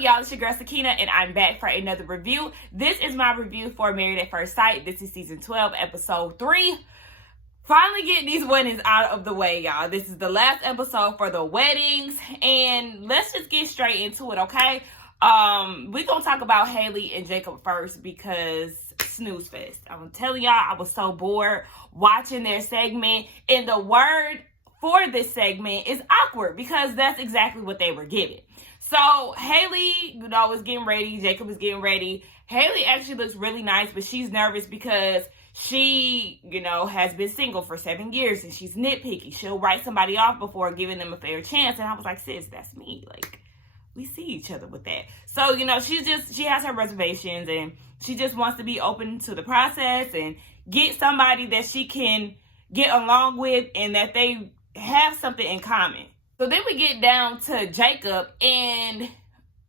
up, y'all? It's your girl Sakina, and I'm back for another review. This is my review for Married at First Sight. This is season 12, episode 3. Finally getting these weddings out of the way, y'all. This is the last episode for the weddings, and let's just get straight into it, okay? We're gonna talk about Haley and Jacob first because snooze fest. I'm telling y'all, I was so bored watching their segment, and the word for this segment is awkward because that's exactly what they were given. So Haley, is getting ready. Jacob is getting ready. Haley actually looks really nice, but she's nervous because she, has been single for 7 years and she's nitpicky. She'll write somebody off before giving them a fair chance. And I was like, sis, that's me. Like, we see each other with that. So, she has her reservations and she just wants to be open to the process and get somebody that she can get along with and that they have something in common. So then we get down to Jacob, and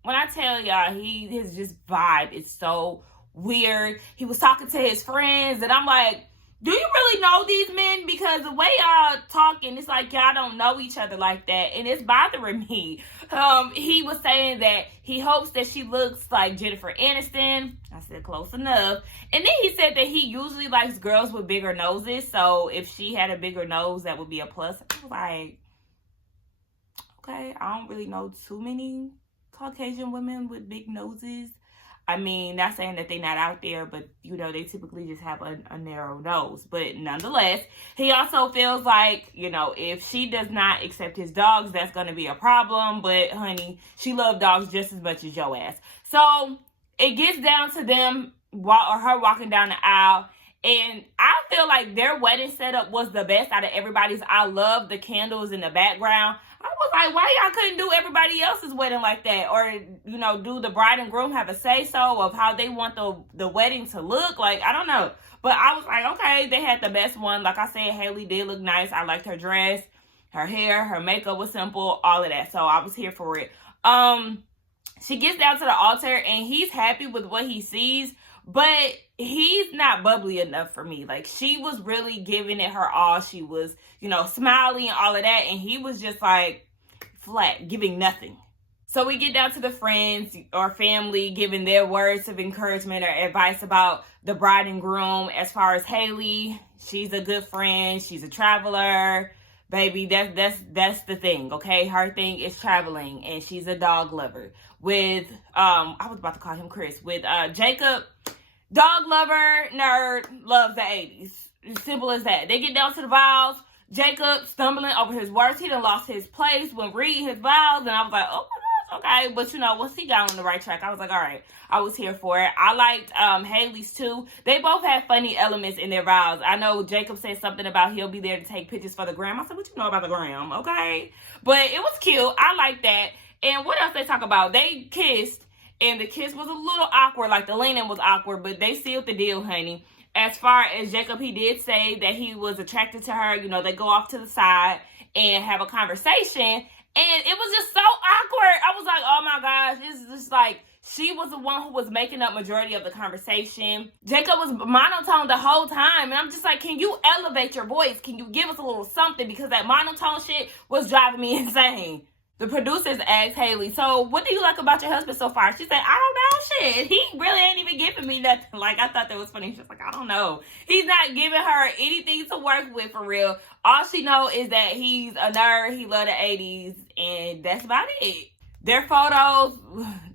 when I tell y'all, his just vibe is so weird. He was talking to his friends, and I'm like, do you really know these men? Because the way y'all talking, it's like y'all don't know each other like that, and it's bothering me. He was saying that he hopes that she looks like Jennifer Aniston. I said close enough. And then he said that he usually likes girls with bigger noses, so if she had a bigger nose, that would be a plus. I was like, okay, I don't really know too many Caucasian women with big noses. I mean, not saying that they're not out there, but, they typically just have a narrow nose. But nonetheless, he also feels like, if she does not accept his dogs, that's going to be a problem. But, honey, she loves dogs just as much as your ass. So it gets down to them, or her walking down the aisle. And I feel like their wedding setup was the best out of everybody's. I love the candles in the background. I was like, why y'all couldn't do everybody else's wedding like that? Or, do the bride and groom have a say-so of how they want the wedding to look? Like, I don't know. But I was like, okay, they had the best one. Like I said, Haley did look nice. I liked her dress, her hair, her makeup was simple, all of that. So I was here for it. She gets down to the altar, and he's happy with what he sees. But he's not bubbly enough for me. Like, she was really giving it her all. She was, smiling and all of that. And he was just like flat, giving nothing. So we get down to the friends or family giving their words of encouragement or advice about the bride and groom. As far as Haley, she's a good friend. She's a traveler. Baby, that's the thing, okay? Her thing is traveling, and she's a dog lover. With, I was about to call him Chris. With Jacob, dog lover, nerd, loves the 80s. As simple as that. They get down to the vows. Jacob stumbling over his words. He done lost his place when reading his vows, and I was like, oh my gosh, okay. But, once he got on the right track, I was like, all right, I was here for it. I liked Haley's too. They both had funny elements in their vows. I know Jacob said something about he'll be there to take pictures for the gram. I said, what you know about the gram, okay? But it was cute. I like that. And what else they talk about? They kissed, and the kiss was a little awkward. Like, the leaning was awkward, but they sealed the deal, honey. As far as Jacob, he did say that he was attracted to her. They go off to the side and have a conversation. And it was just so awkward. I was like, oh my gosh. It's just like, she was the one who was making up majority of the conversation. Jacob was monotone the whole time. And I'm just like, can you elevate your voice? Can you give us a little something? Because that monotone shit was driving me insane. The producers asked Haley, so what do you like about your husband so far? She said, I don't know, shit. He really ain't even giving me nothing. Like, I thought that was funny. She's like, I don't know. He's not giving her anything to work with for real. All she know is that he's a nerd. He love the 80s. And that's about it. Their photos,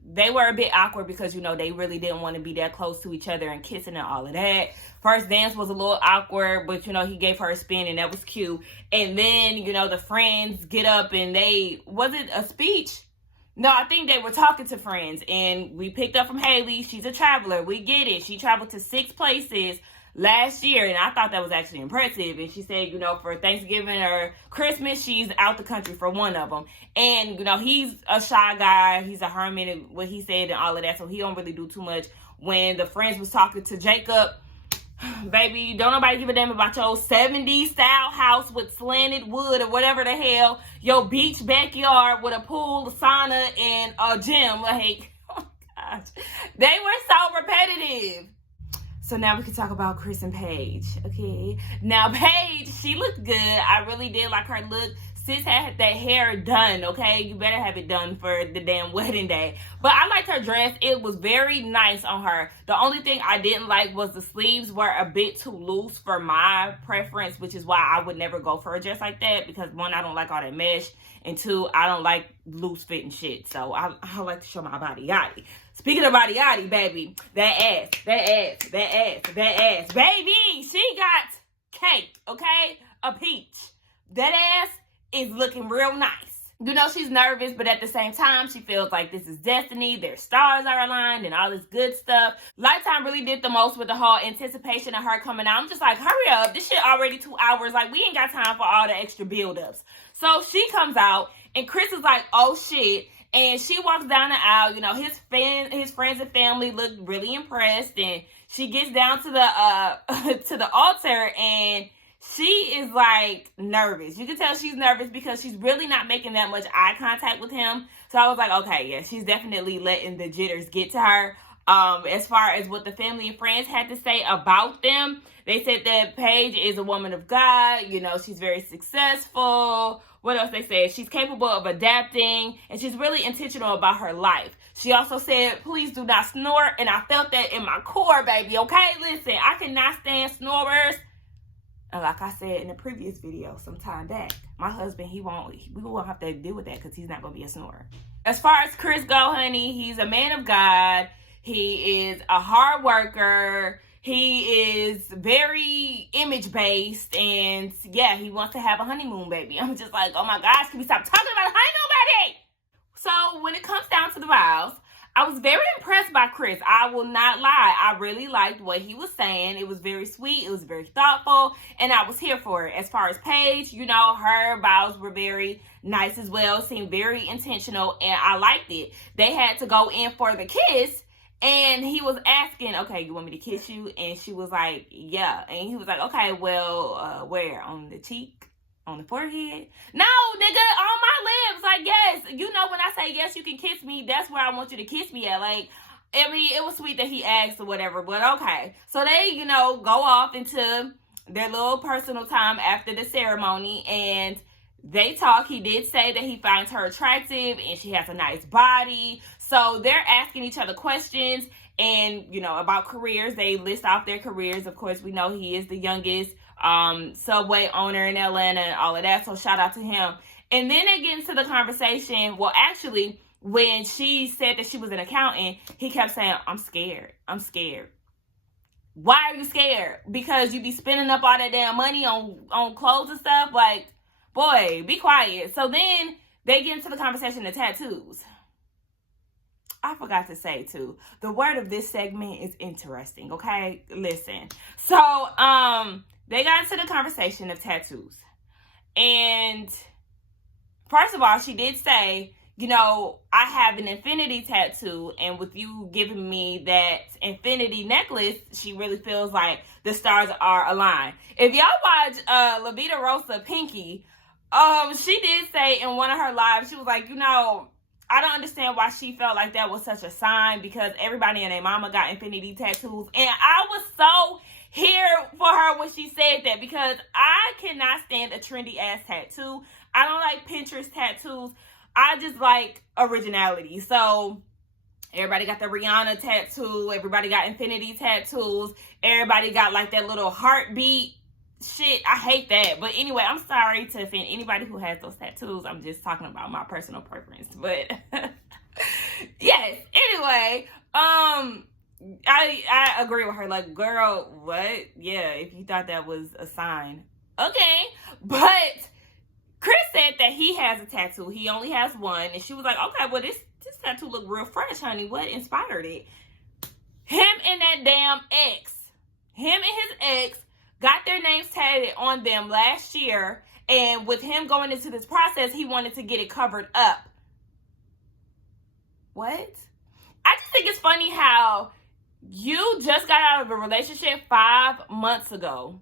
they were a bit awkward because, they really didn't want to be that close to each other and kissing and all of that. First dance was a little awkward, but, he gave her a spin and that was cute. And then, the friends get up and was it a speech? No, I think they were talking to friends. And we picked up from Haley. She's a traveler. We get it. She traveled to 6 places last year, and I thought that was actually impressive. And she said, for Thanksgiving or Christmas, she's out the country for one of them. And, he's a shy guy. He's a hermit, and what he said and all of that, so he don't really do too much. When the friends was talking to Jacob, baby, don't nobody give a damn about your 70s style house with slanted wood or whatever the hell, your beach backyard with a pool, a sauna, and a gym. Like, oh gosh, they were so repetitive. So now we can talk about Chris and Paige, okay? Now, Paige, she looked good. I really did like her look. sis had that hair done, okay? You better have it done for the damn wedding day. But I liked her dress. It was very nice on her. The only thing I didn't like was the sleeves were a bit too loose for my preference, which is why I would never go for a dress like that, because one, I don't like all that mesh, and two, I don't like loose fitting shit. So I like to show my body yaddy. Speaking of body yaddy, baby, that ass, baby, she got cake, okay? A peach. That ass is looking real nice. You know, she's nervous, but at the same time, she feels like this is destiny. Their stars are aligned and all this good stuff. Lifetime really did the most with the whole anticipation of her coming out. I'm just like, hurry up. This shit already 2 hours. Like, we ain't got time for all the extra buildups. So she comes out, and Chris is like, oh, shit. And she walks down the aisle. You know, his friends and family look really impressed. And she gets down to the to the altar, and she is like nervous. You can tell she's nervous because she's really not making that much eye contact with him. So I was like, okay, yeah, she's definitely letting the jitters get to her. As far as what the family and friends had to say about them, they said that Paige is a woman of God. You know, she's very successful. What else they said? She's capable of adapting, and she's really intentional about her life. She also said, please do not snore, and I felt that in my core, baby, okay? Listen, I cannot stand snorers. And like I said in the previous video some time back, my husband, we won't have to deal with that because he's not going to be a snorer. As far as Chris go, honey, he's a man of God. He is a hard worker. He is very image-based. And yeah, he wants to have a honeymoon baby. I'm just like, oh my gosh, can we stop talking about a honeymoon baby? So when it comes down to the vows, I was very impressed by Chris. I will not lie. I really liked what he was saying. It was very sweet. It was very thoughtful. And I was here for it. As far as Paige, you know, her vows were very nice as well. Seemed very intentional. And I liked it. They had to go in for the kiss. And he was asking, okay, you want me to kiss you? And she was like, yeah. And he was like, okay, well, where? On the cheek? On the forehead? No, nigga, on my lips. Like, yes. You know, when I say yes, you can kiss me, that's where I want you to kiss me at. Like, I mean, it was sweet that he asked or whatever, but okay. So they, you know, go off into their little personal time after the ceremony, and they talk. He did say that he finds her attractive and she has a nice body. So they're asking each other questions and, you know, about careers. They list off their careers. Of course, we know he is the youngest Subway owner in Atlanta and all of that. So shout out to him. And then they get into the conversation. Well, actually, when she said that she was an accountant, he kept saying, I'm scared. I'm scared. Why are you scared? Because you be spending up all that damn money on clothes and stuff? Like, boy, be quiet. So then they get into the conversation of tattoos. I forgot to say, too, the word of this segment is interesting, okay? Listen. So, they got into the conversation of tattoos. And first of all, she did say, you know, I have an infinity tattoo, and with you giving me that infinity necklace, she really feels like the stars are aligned. If y'all watch La Vida Rosa Pinky, she did say in one of her lives, she was like, you know, I don't understand why she felt like that was such a sign, because everybody and their mama got infinity tattoos. And I was so here for her when she said that, because I cannot stand a trendy ass tattoo. I don't like Pinterest tattoos. I just like originality. So everybody got the Brianna tattoo. Everybody got infinity tattoos. Everybody got like that little heartbeat shit. I hate that. But anyway, I'm sorry to offend anybody who has those tattoos. I'm just talking about my personal preference. But yes, anyway, I agree with her. Like, girl, what? Yeah, if you thought that was a sign. Okay. But Chris said that he has a tattoo. He only has one. And she was like, okay, well, this tattoo look real fresh, honey. What inspired it? Him and that damn ex. Him and his ex got their names tatted on them last year. And with him going into this process, he wanted to get it covered up. What? I just think it's funny how you just got out of a relationship 5 months ago.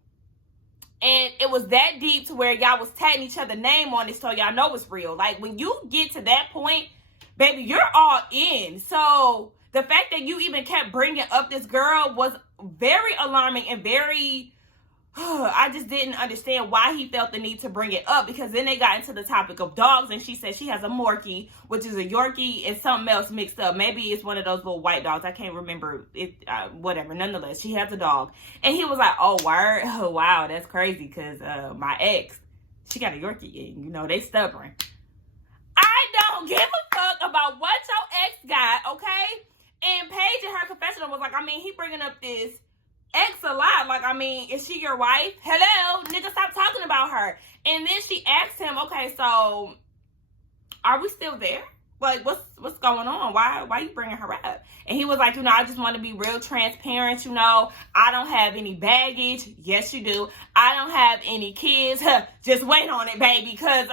And it was that deep to where y'all was tatting each other's name on it, so y'all know it's real. Like, when you get to that point, baby, you're all in. So the fact that you even kept bringing up this girl was very alarming and very I just didn't understand why he felt the need to bring it up, because then they got into the topic of dogs, and she said she has a Morkie, which is a Yorkie, and something else mixed up. Maybe it's one of those little white dogs. I can't remember it. Whatever. Nonetheless, she has a dog, and he was like, "Oh, word? Oh, wow, that's crazy." Because my ex, she got a Yorkie, and you know they stubborn. I don't give a fuck about what your ex got, okay? And Paige in her confessional was like, I mean, he bringing up this ex a lot. Like, I mean, is she your wife? Hello, nigga, stop talking about her. And then she asked him, okay, so are we still there? Like, what's going on? Why you bringing her up? And he was like, you know, I just want to be real transparent. You know, I don't have any baggage. Yes, you do. I don't have any kids. Just wait on it, baby, because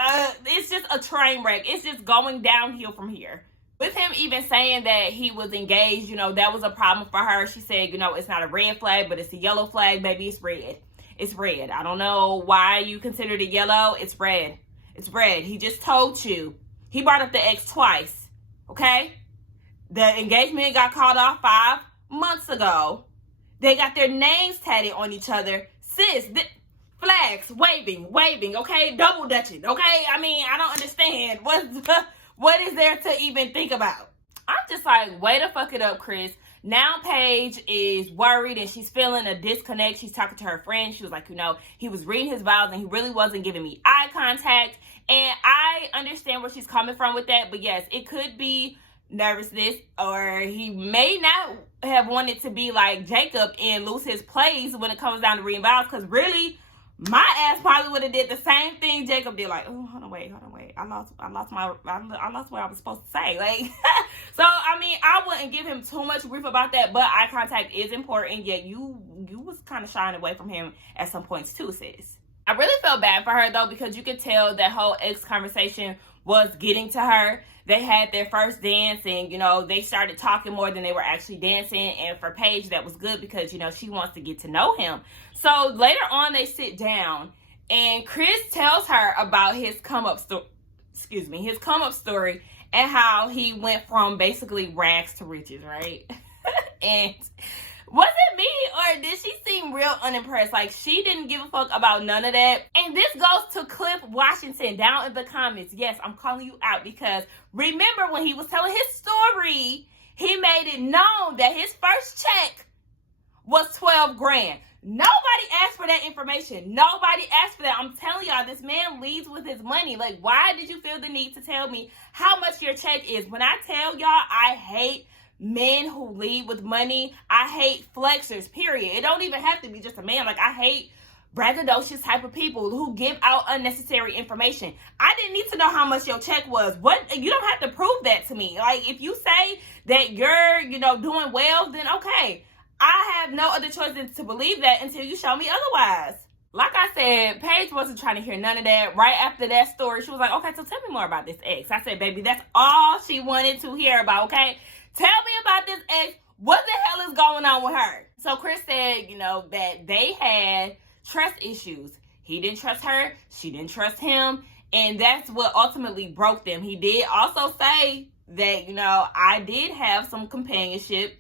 it's just a train wreck. It's just going downhill from here. With him even saying that he was engaged, you know, that was a problem for her. She said, you know, it's not a red flag, but it's a yellow flag, baby. It's red. It's red. I don't know why you considered it yellow. It's red. It's red. He just told you. He brought up the ex twice, okay? The engagement got called off 5 months ago. They got their names tatted on each other. Sis, flags, waving, okay? Double dutching, okay? I mean, I don't understand. What is there to even think about? I'm just like, way to fuck it up, Chris. Now Paige is worried and she's feeling a disconnect. She's talking to her friend. She was like, you know, he was reading his vows and he really wasn't giving me eye contact. And I understand where she's coming from with that. But yes, it could be nervousness, or he may not have wanted to be like Jacob and lose his place when it comes down to reading vows. Because really, my ass probably would have did the same thing Jacob did. Like, oh, hold on, wait. I lost what I was supposed to say. Like, so I mean, I wouldn't give him too much grief about that. But eye contact is important. Yet you was kind of shying away from him at some points too, sis. I really felt bad for her though, because you could tell that whole ex conversation was getting to her. They had their first dance and, you know, they started talking more than they were actually dancing. And for Paige, that was good because, you know, she wants to get to know him. So later on, they sit down and Chris tells her about his come up story and how he went from basically rags to riches, right? And was it me, or did she seem real unimpressed? Like, she didn't give a fuck about none of that. And this goes to Cliff Washington down in the comments. Yes, I'm calling you out because remember when he was telling his story, he made it known that his first check was 12 grand. Nobody asked for that information. Nobody asked for that. I'm telling y'all, this man leads with his money. Like, why did you feel the need to tell me how much your check is? When I tell y'all, I hate men who lead with money. I hate flexers, period. It don't even have to be just a man. Like, I hate braggadocious type of people who give out unnecessary information. I didn't need to know how much your check was. What? You don't have to prove that to me. Like, if you say that you're, you know, doing well, then okay. I have no other choice than to believe that until you show me otherwise. Like I said, Paige wasn't trying to hear none of that. Right after that story, she was like, okay, so tell me more about this ex. I said, baby, that's all she wanted to hear about, okay? Tell me about this ex. What the hell is going on with her? So Chris said, you know, that they had trust issues. He didn't trust her. She didn't trust him. And that's what ultimately broke them. He did also say that, you know, I did have some companionship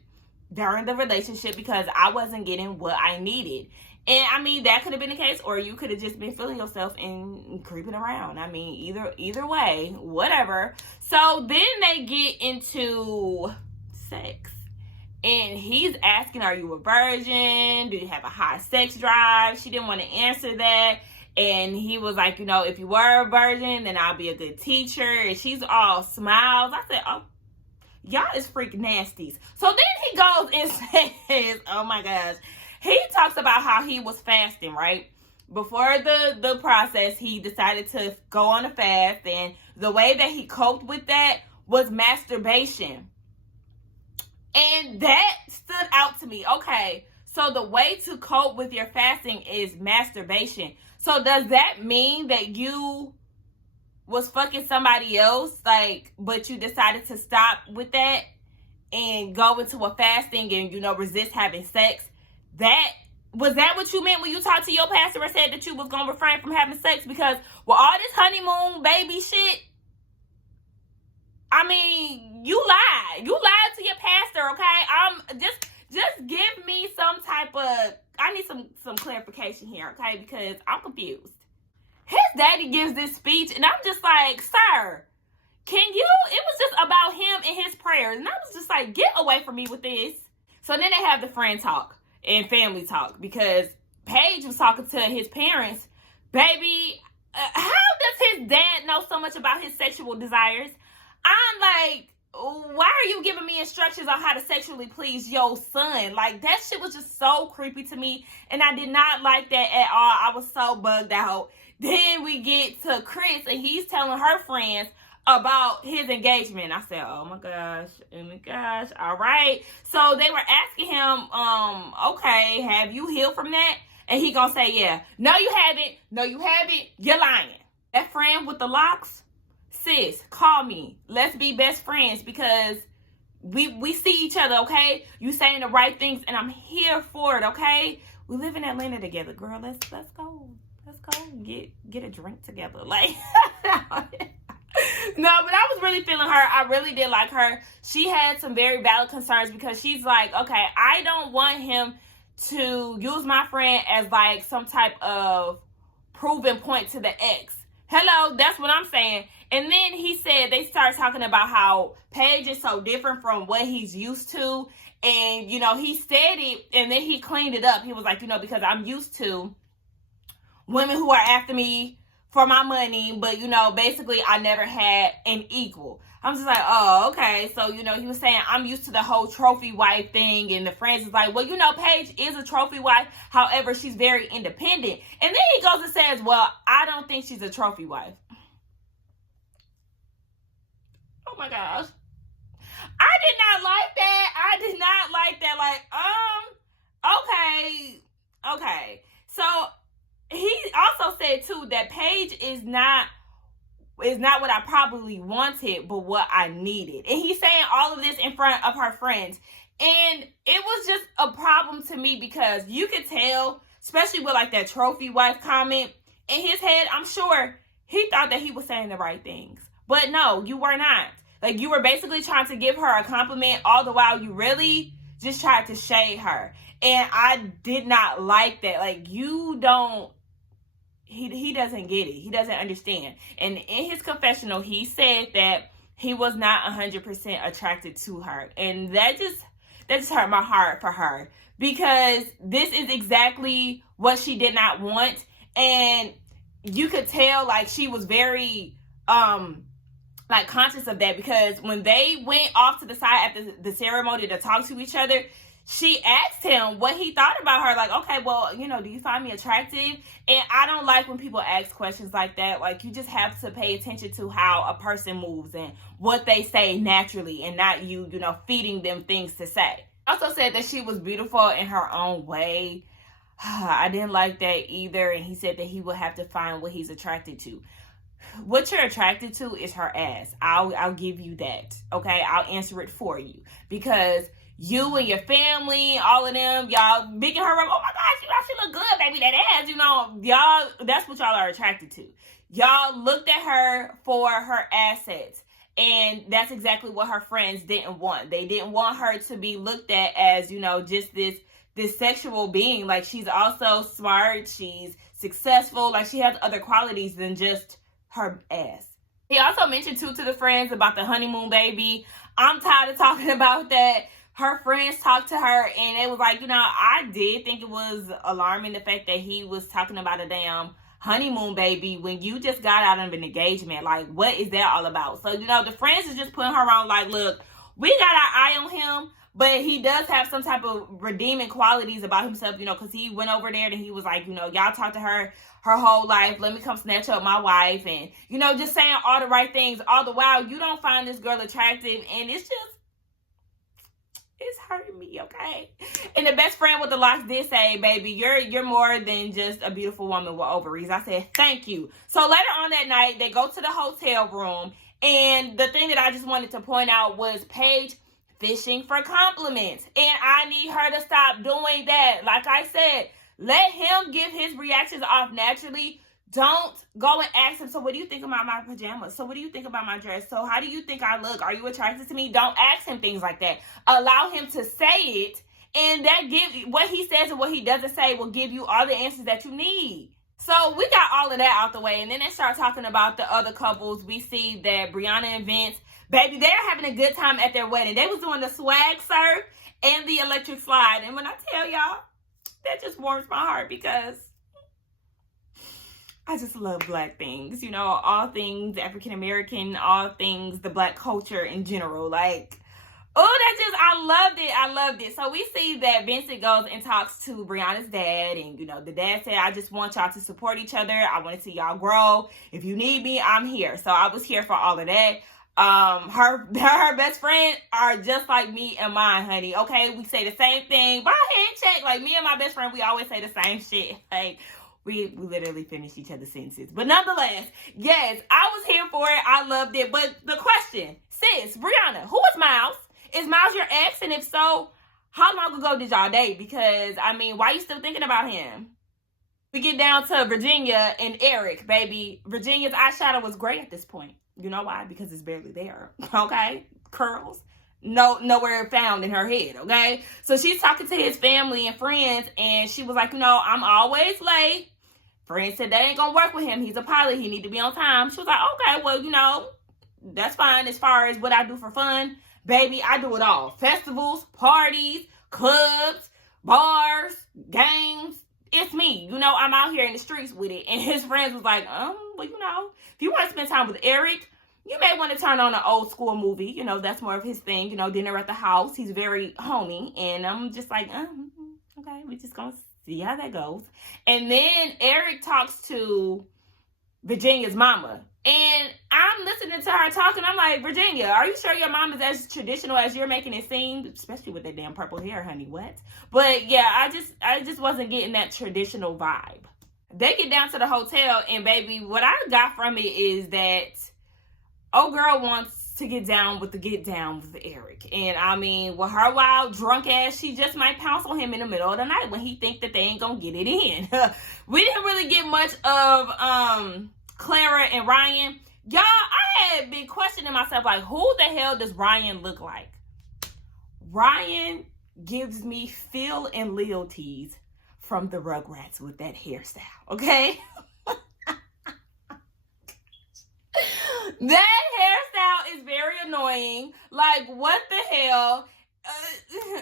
during the relationship because I wasn't getting what I needed. And I mean, that could have been the case, or you could have just been feeling yourself and creeping around. I mean, either way, whatever. So then they get into sex. And he's asking, are you a virgin? Do you have a high sex drive? She didn't want to answer that. And he was like, you know, if you were a virgin, then I'll be a good teacher. And she's all smiles. I said, oh, y'all is freak nasties. So then he goes and says, oh my gosh. He talks about how he was fasting, right? Before the process, he decided to go on a fast. And the way that he coped with that was masturbation. And that stood out to me. Okay, so the way to cope with your fasting is masturbation. So does that mean that you was fucking somebody else, like, but you decided to stop with that and go into a fasting and, you know, resist having sex? Was that what you meant when you talked to your pastor and said that you was going to refrain from having sex? Because with all this honeymoon baby shit, I mean, you lied. You lied to your pastor, okay? Just give me some type of, I need some clarification. clarification here, okay? Because I'm confused. His daddy gives this speech, and I'm just like, sir, it was just about him and his prayers. And I was just like, get away from me with this. So then they have the friend talk and family talk, because Paige was talking to his parents. Baby, how does his dad know so much about his sexual desires? I'm like, why are you giving me instructions on how to sexually please your son? Like, that shit was just so creepy to me, and I did not like that at all. I was so bugged out. Then we get to Chris, and he's telling her friends about his engagement. I said, oh my gosh, all right. So they were asking him, okay, have you healed from that? And he gonna say, yeah. No, you haven't. You're lying. That friend with the locks, sis, call me. Let's be best friends, because we see each other, okay? You saying the right things, and I'm here for it, okay? We live in Atlanta together, girl. Let's go. Let's go get a drink together. Like, no, but I was really feeling her. I really did like her. She had some very valid concerns, because she's like, okay, I don't want him to use my friend as like some type of proven point to the ex. Hello, that's what I'm saying. And then he said, they started talking about how Paige is so different from what he's used to. And, he said it, and then he cleaned it up. He was like, because I'm used to women who are after me for my money, but, basically I never had an equal. I'm just like, oh, okay. So, he was saying, I'm used to the whole trophy wife thing. And the friends was like, well, Paige is a trophy wife. However, she's very independent. And then he goes and says, well, I don't think she's a trophy wife. Oh my gosh. I did not like that. Okay. So he also said too that Paige is not what I probably wanted, but what I needed. And he's saying all of this in front of her friends. And it was just a problem to me, because you could tell, especially with like that trophy wife comment, in his head, I'm sure he thought that he was saying the right things. But no, you were not. Like, you were basically trying to give her a compliment, all the while you really just tried to shade her. And I did not like that. Like, he doesn't get it. He doesn't understand. And in his confessional, he said that he was not 100% attracted to her. And that just hurt my heart for her, because this is exactly what she did not want. And you could tell, like, she was very conscious of that, because when they went off to the side after the ceremony to talk to each other, she asked him what he thought about her. Like, okay, well, do you find me attractive? And I don't like when people ask questions like that. Like, you just have to pay attention to how a person moves and what they say naturally, and not you, feeding them things to say. Also said that she was beautiful in her own way. I didn't like that either. And he said that he would have to find what he's attracted to. What you're attracted to is her ass. I'll give you that. Okay, I'll answer it for you, because you and your family, all of them, y'all bigging her up. Oh my gosh, she look good, baby. That ass, y'all. That's what y'all are attracted to. Y'all looked at her for her assets, and that's exactly what her friends didn't want. They didn't want her to be looked at as, just this sexual being. Like, she's also smart. She's successful. Like, she has other qualities than just her ass. He also mentioned too to the friends about the honeymoon baby. I'm tired of talking about that. Her friends talked to her, and it was like, I did think it was alarming, the fact that he was talking about a damn honeymoon baby when you just got out of an engagement. Like, what is that all about? So, the friends is just putting her on like, look, we got our eye on him, but he does have some type of redeeming qualities about himself, because he went over there and he was like, y'all talked to her whole life. Let me come snatch up my wife. And, just saying all the right things. All the while, you don't find this girl attractive. And it's hurting me, okay? And the best friend with the locks did say, baby, you're more than just a beautiful woman with ovaries. I said, thank you. So later on that night, they go to the hotel room. And the thing that I just wanted to point out was Paige fishing for compliments. And I need her to stop doing that. Like I said, let him give his reactions off naturally. Don't go and ask him, so what do you think about my pajamas? So what do you think about my dress? So how do you think I look? Are you attracted to me? Don't ask him things like that. Allow him to say it, And that gives what he says and what he doesn't say will give you all the answers that you need. So we got all of that out the way. And then they start talking about the other couples. We see that Brianna and Vince, baby, they're having a good time at their wedding. They was doing the swag surf and the electric slide. And when I tell y'all, that just warms my heart because I just love Black things. You know, all things African American, all things the Black culture in general. Like, oh, I loved it. So we see that Vincent goes and talks to Brianna's dad. And, you know, the dad said, I just want y'all to support each other. I want to see y'all grow. If you need me, I'm here. So I was here for all of that. Her best friend are just like me and mine, honey. Okay, we say the same thing. By hand check. Like, me and my best friend, we always say the same shit. Like, we literally finish each other's sentences. But nonetheless, yes, I was here for it. I loved it. But the question, sis, Brianna, who is Miles? Is Miles your ex? And if so, how long ago did y'all date? Because, I mean, why are you still thinking about him? We get down to Virginia and Eric, baby. Virginia's eyeshadow was gray at this point. You know why? Because it's barely there. Okay? Curls. Nowhere found in her head. Okay? So she's talking to his family and friends, and she was like, you know, I'm always late. Friends said they ain't gonna work with him. He's a pilot. He need to be on time. She was like, okay, well, you know, that's fine as far as what I do for fun. Baby, I do it all. Festivals, parties, clubs, bars, games. It's me. You know, I'm out here in the streets with it. And his friends was like, well, you know, if you want to spend time with Eric, you may want to turn on an old school movie. You know, that's more of his thing. You know, dinner at the house. He's very homey. And I'm just like, okay, we just going to see how that goes. And then Eric talks to Virginia's mama. And I'm listening to her talking. I'm like, Virginia, are you sure your mom is as traditional as you're making it seem? Especially with that damn purple hair, honey. What? But yeah, I just wasn't getting that traditional vibe. They get down to the hotel, and baby, what I got from it is that old girl wants to get down with Eric. And I mean, with her wild drunk ass, she just might pounce on him in the middle of the night when he think that they ain't gonna get it in. We didn't really get much of Clara and Ryan. Y'all, I had been questioning myself, like, who the hell does Ryan look like? Ryan gives me Phil and Lealties from the Rugrats with that hairstyle, okay? That hairstyle is very annoying. Like, what the hell?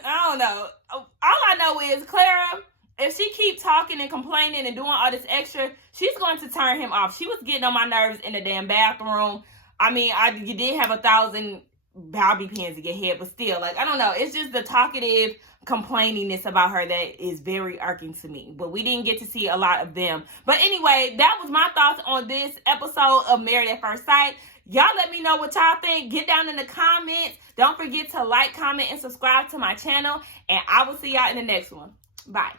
I don't know. All I know is Clara, if she keep talking and complaining and doing all this extra, she's going to turn him off. She was getting on my nerves in the damn bathroom. I mean, you did have 1,000 bobby pins to get hit, but still, like, I don't know. It's just the talkative complainingness about her that is very irking to me. But we didn't get to see a lot of them. But anyway, that was my thoughts on this episode of Married at First Sight. Y'all let me know what y'all think. Get down in the comments. Don't forget to like, comment, and subscribe to my channel. And I will see y'all in the next one. Bye.